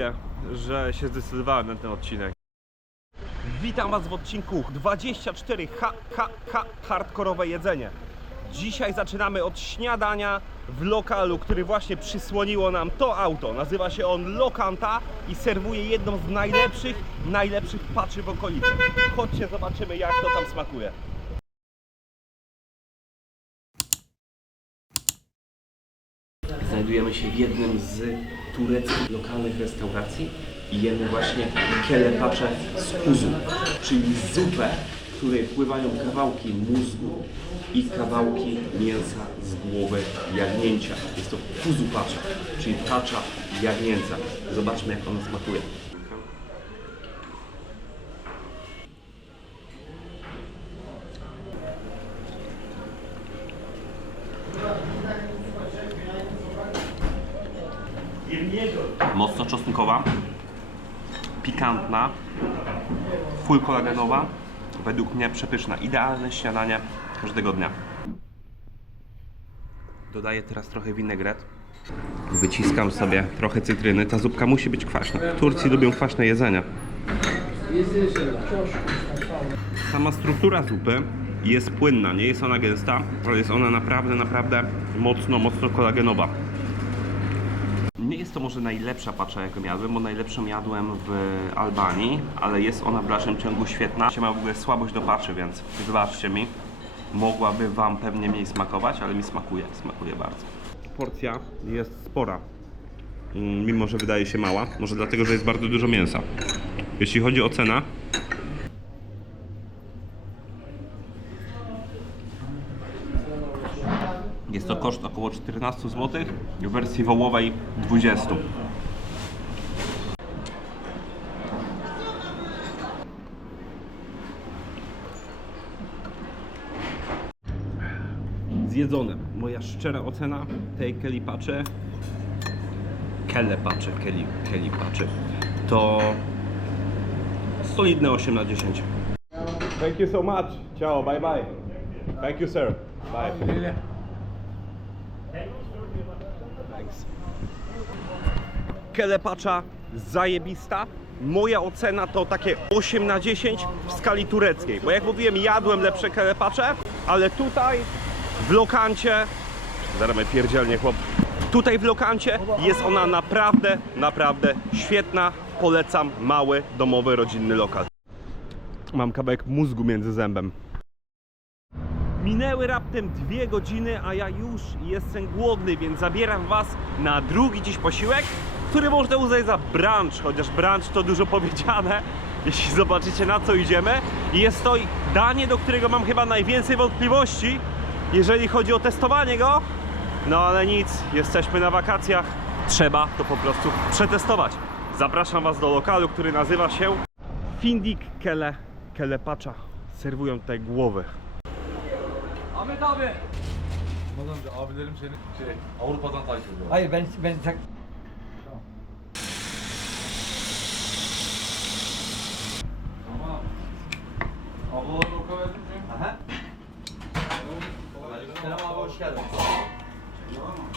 Żałuję, że się zdecydowałem na ten odcinek. Witam Was w odcinku 24 ha, ha, ha, hardkorowe jedzenie. Dzisiaj zaczynamy od śniadania w lokalu, który właśnie przysłoniło nam to auto. Nazywa się on Lokanta i serwuje jedną z najlepszych, najlepszych paczy w okolicy. Chodźcie, zobaczymy jak to tam smakuje. Znajdujemy się w jednym z tureckich lokalnych restauracji i jemy właśnie kelepacze z kuzu, czyli zupę, w której pływają kawałki mózgu i kawałki mięsa z głowy jagnięcia. Jest to kuzu pacza, czyli pacza jagnięca. Zobaczmy jak ona smakuje. Mocno czosnkowa, pikantna, full kolagenowa, według mnie przepyszna. Idealne śniadanie każdego dnia. Dodaję teraz trochę winegret. Wyciskam sobie trochę cytryny. Ta zupka musi być kwaśna. W Turcji lubią kwaśne jedzenie. Sama struktura zupy jest płynna, nie jest ona gęsta, ale jest ona naprawdę, naprawdę mocno, mocno kolagenowa. Jest to może najlepsza pacza, jaką jadłem, bo najlepszą jadłem w Albanii, ale jest ona w dalszym ciągu świetna. Się ma w ogóle słabość do paczy, więc wybaczcie mi. Mogłaby Wam pewnie mniej smakować, ale mi smakuje, smakuje bardzo. Porcja jest spora, mm, mimo że wydaje się mała. Może dlatego, że jest bardzo dużo mięsa. Jeśli chodzi o cenę, to koszt około 14 zł, w wersji wołowej 20. Zjedzone. Moja szczera ocena tej kelipaczy kelepaczy, keli, kelipaczy to solidne 8 na 10. Thank you so much. Ciao, bye bye. Thank you sir. Bye. Kelepacza zajebista. Moja ocena to takie 8 na 10 w skali tureckiej. Bo jak mówiłem, jadłem lepsze kelepacze, ale tutaj w lokancie. Zaraz mnie pierdzielnie chłop. Tutaj w lokancie jest ona naprawdę, naprawdę świetna. Polecam mały, domowy, rodzinny lokal. Mam kawałek mózgu między zębem. Minęły raptem dwie godziny, a ja już jestem głodny, więc zabieram Was na drugi dziś posiłek, który można uznać za brunch, chociaż brunch to dużo powiedziane, jeśli zobaczycie na co idziemy. I jest to danie, do którego mam chyba najwięcej wątpliwości, jeżeli chodzi o testowanie go. No ale nic, jesteśmy na wakacjach, trzeba to po prostu przetestować. Zapraszam Was do lokalu, który nazywa się Findik Kele Kelepacza. Serwują tutaj głowy. Ahmet abi. Oğlum abilerim seni şey Avrupa'dan takip ediyor. Hayır ben ben tak Tamam. Ablalar o kadar mi? Aha. Selam abi hoş geldin.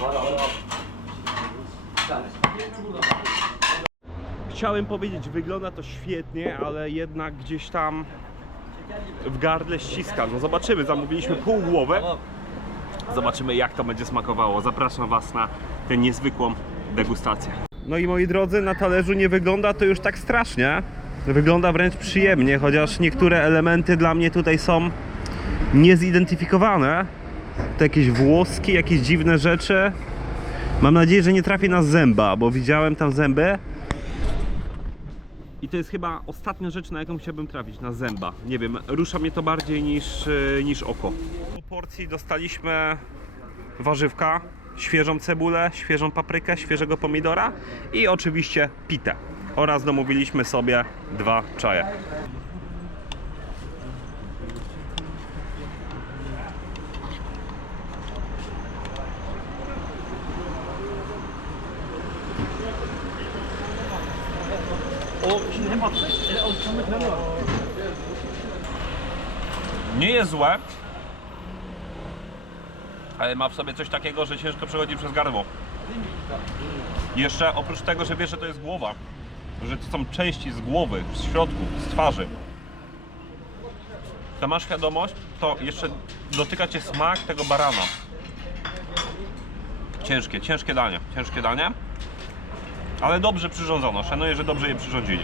Var abi. Bir tane. Chciałem powiedzieć, wygląda to świetnie, ale jednak gdzieś tam w gardle ściska. No zobaczymy, zamówiliśmy pół głowy. Zobaczymy jak to będzie smakowało. Zapraszam Was na tę niezwykłą degustację. No i moi drodzy, na talerzu nie wygląda to już tak strasznie. Wygląda wręcz przyjemnie, chociaż niektóre elementy dla mnie tutaj są niezidentyfikowane. To jakieś włoski, jakieś dziwne rzeczy. Mam nadzieję, że nie trafię na zęba, bo widziałem tam zęby. I to jest chyba ostatnia rzecz, na jaką chciałbym trafić, na zęba. Nie wiem, rusza mnie to bardziej niż, e, niż oko. Po porcji dostaliśmy warzywka, świeżą cebulę, świeżą paprykę, świeżego pomidora i oczywiście pitę. Oraz domówiliśmy sobie dwa czaje. Złe, ale ma w sobie coś takiego, że ciężko przechodzi przez gardło. Jeszcze oprócz tego, że wiesz, że to jest głowa, że to są części z głowy, z środku, z twarzy, to masz świadomość, to jeszcze dotyka cię smak tego barana. Ciężkie, ciężkie danie, ciężkie danie, ale dobrze przyrządzono. Szanuję, że dobrze je przyrządzili.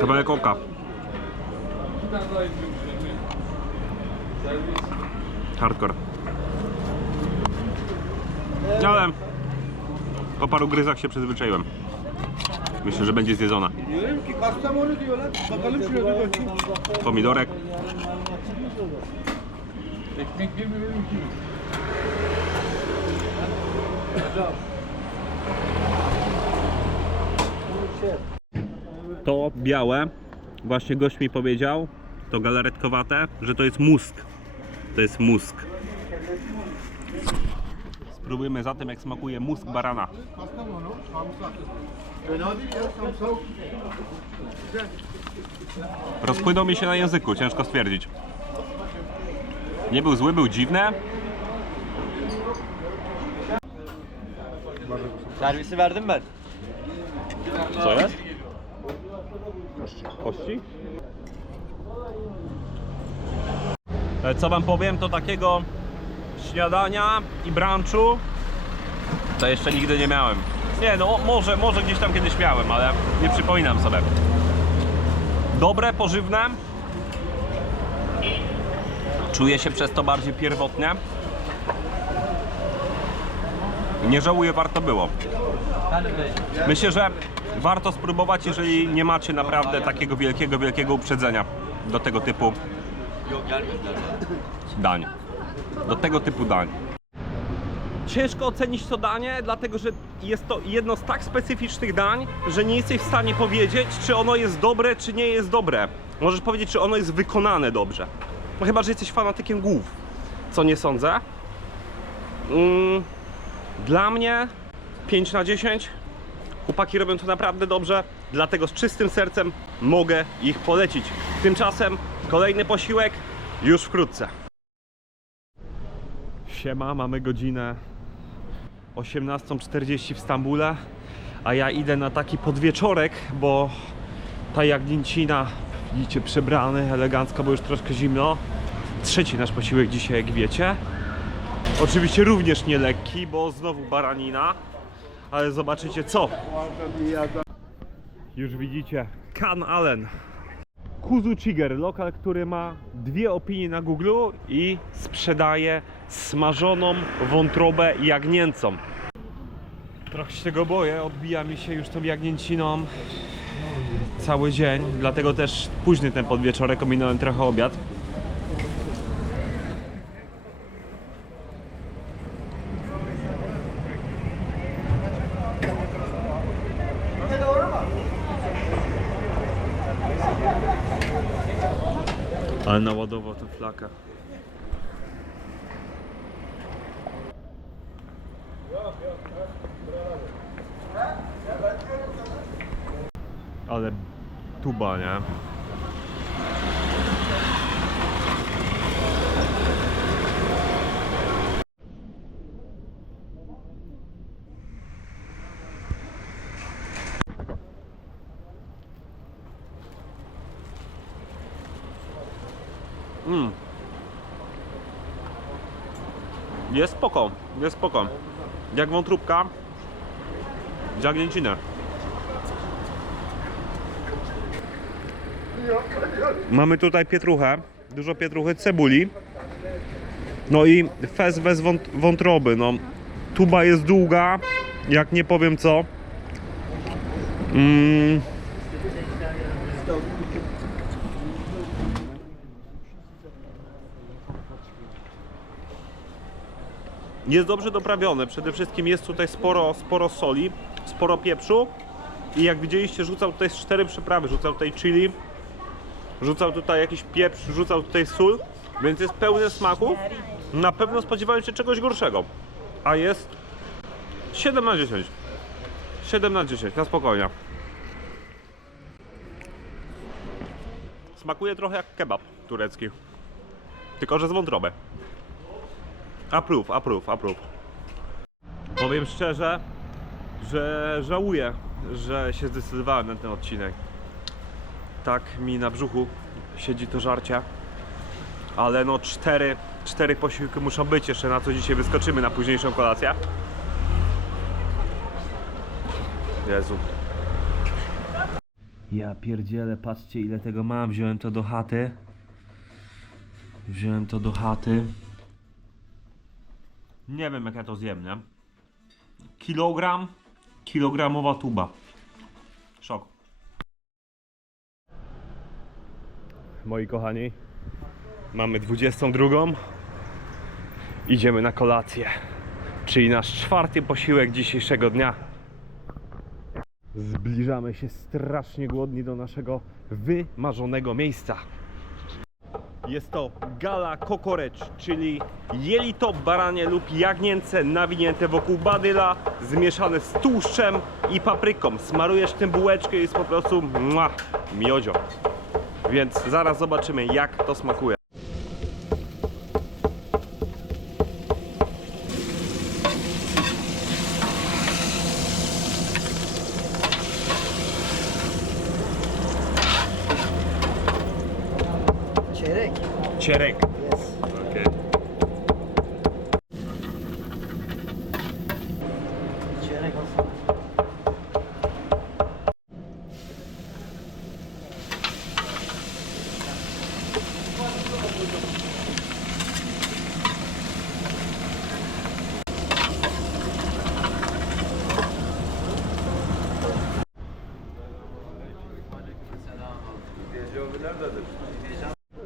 Kawałek oka. Hardcore. Ale po paru gryzach się przyzwyczaiłem. Myślę, że będzie zjedzona. Diyorum ki Kastamonu diyorlar. Bakalım şuraya bir bakayım. Pomidorek. Ekmek bir mi verir iki mi? To białe, właśnie gość mi powiedział, to galaretkowate, że to jest mózg. To jest mózg. Spróbujmy zatem jak smakuje mózg barana. Rozpłynął mi się na języku, ciężko stwierdzić. Nie był zły, był dziwny. Servisi verdim ben. Co jest? Kości? E, Co wam powiem, to takiego śniadania i brunchu to jeszcze nigdy nie miałem. Nie no, może, może gdzieś tam kiedyś miałem, ale nie przypominam sobie. Dobre, pożywne. Czuję się przez to bardziej pierwotnie. Nie żałuję, warto było. Myślę, że warto spróbować, jeżeli nie macie naprawdę takiego wielkiego, wielkiego uprzedzenia do tego typu dań. Do tego typu dań. Ciężko ocenić to danie, dlatego że jest to jedno z tak specyficznych dań, że nie jesteś w stanie powiedzieć, czy ono jest dobre, czy nie jest dobre. Możesz powiedzieć, czy ono jest wykonane dobrze. No chyba, że jesteś fanatykiem głów, co nie sądzę. Mm, dla mnie 5 na 10. Chłopaki robią to naprawdę dobrze, dlatego z czystym sercem mogę ich polecić. Tymczasem kolejny posiłek już wkrótce. Siema, mamy godzinę 18.40 w Stambule, a ja idę na taki podwieczorek, bo ta jagnięcina, widzicie, przebrany elegancko, bo już troszkę zimno. Trzeci nasz posiłek dzisiaj, jak wiecie. Oczywiście również nie lekki, bo znowu baranina, ale zobaczycie co. Już widzicie, Can Allen. Kuzu Chiger, lokal, który ma dwie opinie na Google i sprzedaje smażoną wątrobę jagnięcą. Trochę się tego boję, odbija mi się już tą jagnięciną cały dzień, dlatego też późny ten podwieczorek, ominąłem trochę obiad. Ale naładował tę flakę. Ale tuba, nie? Mm. Jest spoko, jest spoko. Jak wątróbka, dziagnięcinę. Mamy tutaj pietruchę, dużo pietruchy, cebuli. No i fest bez wąt- wątroby, no. Tuba jest długa, jak nie powiem co. Mm. Jest dobrze doprawione. Przede wszystkim jest tutaj sporo, sporo soli, sporo pieprzu. I jak widzieliście, rzucał tutaj cztery przyprawy. Rzucał tutaj chili, rzucał tutaj jakiś pieprz, rzucał tutaj sól. Więc jest pełne smaku. Na pewno spodziewałem się czegoś gorszego. A jest 7 na 10. 7 na 10, na spokojnie. Smakuje trochę jak kebab turecki. Tylko, że z wątroby. Approve, approve, approve. Powiem szczerze, że żałuję, że się zdecydowałem na ten odcinek. Tak mi na brzuchu siedzi to żarcie. Ale no cztery, cztery posiłki muszą być jeszcze na co dzisiaj wyskoczymy na późniejszą kolację. Jezu. Ja pierdzielę, patrzcie ile tego mam. Wziąłem to do chaty. Wziąłem to do chaty. Nie wiem jak ja to zjem, nie? Kilogram, kilogramowa tuba. Szok. Moi kochani, mamy 22. Idziemy na kolację. Czyli nasz czwarty posiłek dzisiejszego dnia. Zbliżamy się strasznie głodni do naszego wymarzonego miejsca. Jest to gala kokorecz, czyli jelito baranie lub jagnięce nawinięte wokół badyla, zmieszane z tłuszczem i papryką. Smarujesz tym bułeczkę i jest po prostu mua, miodzio. Więc zaraz zobaczymy jak to smakuje.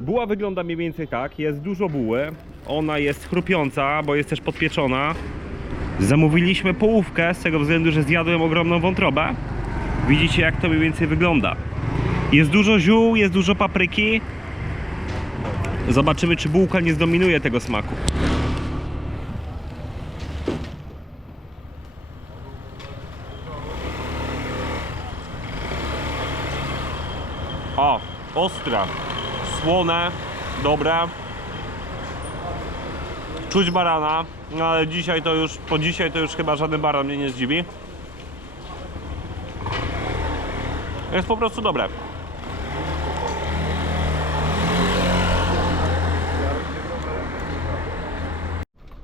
Buła wygląda mniej więcej tak, jest dużo buły, ona jest chrupiąca, bo jest też podpieczona. Zamówiliśmy połówkę z tego względu, że zjadłem ogromną wątrobę. Widzicie jak to mniej więcej wygląda. Jest dużo ziół, jest dużo papryki. Zobaczymy czy bułka nie zdominuje tego smaku. O, ostre, słone, dobre. Czuć barana, no ale dzisiaj to już, po dzisiaj to już chyba żaden baran mnie nie zdziwi. Jest po prostu dobre.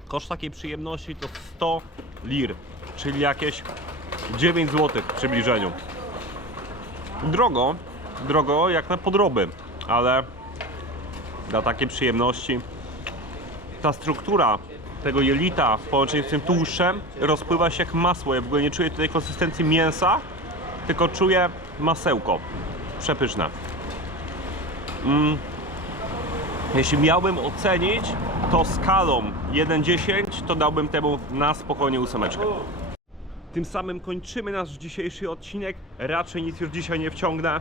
Koszt takiej przyjemności to 100 lir, czyli jakieś 9 zł w przybliżeniu. Drogo, drogo jak na podroby, ale dla takiej przyjemności ta struktura tego jelita w połączeniu z tym tłuszczem rozpływa się jak masło. Ja w ogóle nie czuję tutaj konsystencji mięsa, tylko czuję masełko. Przepyszne. Mm. Jeśli miałbym ocenić to skalą 1-10, to dałbym temu na spokojnie ósemeczkę. Tym samym kończymy nasz dzisiejszy odcinek. Raczej nic już dzisiaj nie wciągnę.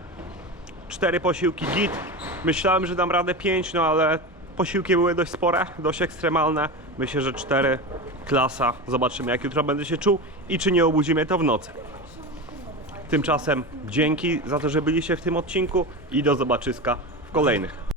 Cztery posiłki git. Myślałem, że dam radę pięć, no ale posiłki były dość spore, dość ekstremalne. Myślę, że cztery klasa. Zobaczymy jak jutro będę się czuł i czy nie obudzi mnie to w nocy. Tymczasem dzięki za to, że byliście w tym odcinku i do zobaczyska w kolejnych.